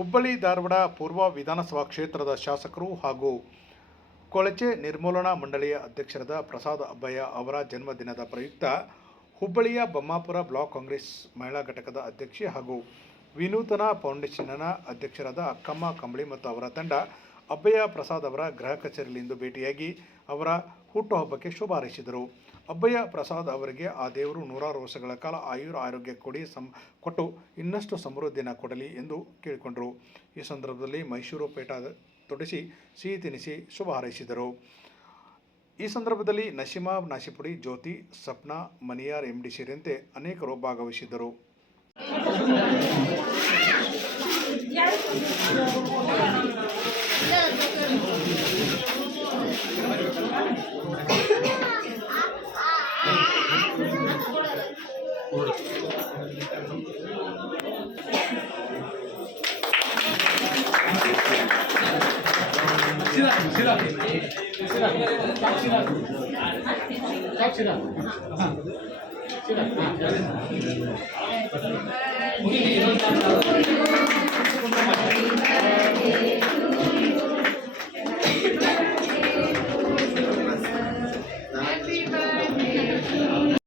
ಹುಬ್ಬಳ್ಳಿ, ಧಾರವಾಡ ಪೂರ್ವ ವಿಧಾನಸಭಾ ಕ್ಷೇತ್ರದ ಶಾಸಕರು ಹಾಗೂ ಕೊಳಚೆ ನಿರ್ಮೂಲನಾ ಮಂಡಳಿಯ ಅಧ್ಯಕ್ಷರಾದ ಪ್ರಸಾದ್ ಅಬ್ಬಯ್ಯ ಅವರ ಜನ್ಮದಿನದ ಪ್ರಯುಕ್ತ ಹುಬ್ಬಳ್ಳಿಯ ಬೊಮ್ಮಾಪುರ ಬ್ಲಾಕ್ ಕಾಂಗ್ರೆಸ್ ಮಹಿಳಾ ಘಟಕದ ಅಧ್ಯಕ್ಷೆ ಹಾಗೂ ವಿನೂತನ ಫೌಂಡೇಶನ್ನ ಅಧ್ಯಕ್ಷರಾದ ಅಕ್ಕಮ್ಮ ಕಂಬಳಿ ಮತ್ತು ಅವರ ತಂಡ ಅಬ್ಬಯ್ಯ ಪ್ರಸಾದ್ ಅವರ ಗೃಹ ಕಚೇರಿಯಲ್ಲಿಂದು ಭೇಟಿಯಾಗಿ ಅವರ ಹುಟ್ಟುಹಬ್ಬಕ್ಕೆ ಶುಭ ಹಾರೈಸಿದರು. ಅಬ್ಬಯ್ಯ ಪ್ರಸಾದ್ ಅವರಿಗೆ ಆ ದೇವರು ನೂರಾರು ವರ್ಷಗಳ ಕಾಲ ಆಯುರ ಆರೋಗ್ಯ ಕೊಡಿ ಸಂ, ಕೊಟ್ಟು ಇನ್ನಷ್ಟು ಸಮೃದ್ಧಿಯನ್ನು ಕೊಡಲಿ ಎಂದು ಕೇಳಿಕೊಂಡರು. ಈ ಸಂದರ್ಭದಲ್ಲಿ ಮೈಸೂರು ಪೇಟ ತೊಡಿಸಿ ಸಿಹಿ ತಿನಿಸಿ ಶುಭ ಹಾರೈಸಿದರು. ಈ ಸಂದರ್ಭದಲ್ಲಿ ನಸಿಮಾ ನಾಶಿಪುಡಿ, ಜ್ಯೋತಿ, ಸಪ್ನಾ, ಮನಿಯಾರ್, ಎಂಡಿ ಸೇರಿದಂತೆ ಅನೇಕರು ಭಾಗವಹಿಸಿದ್ದರು. 우리 이런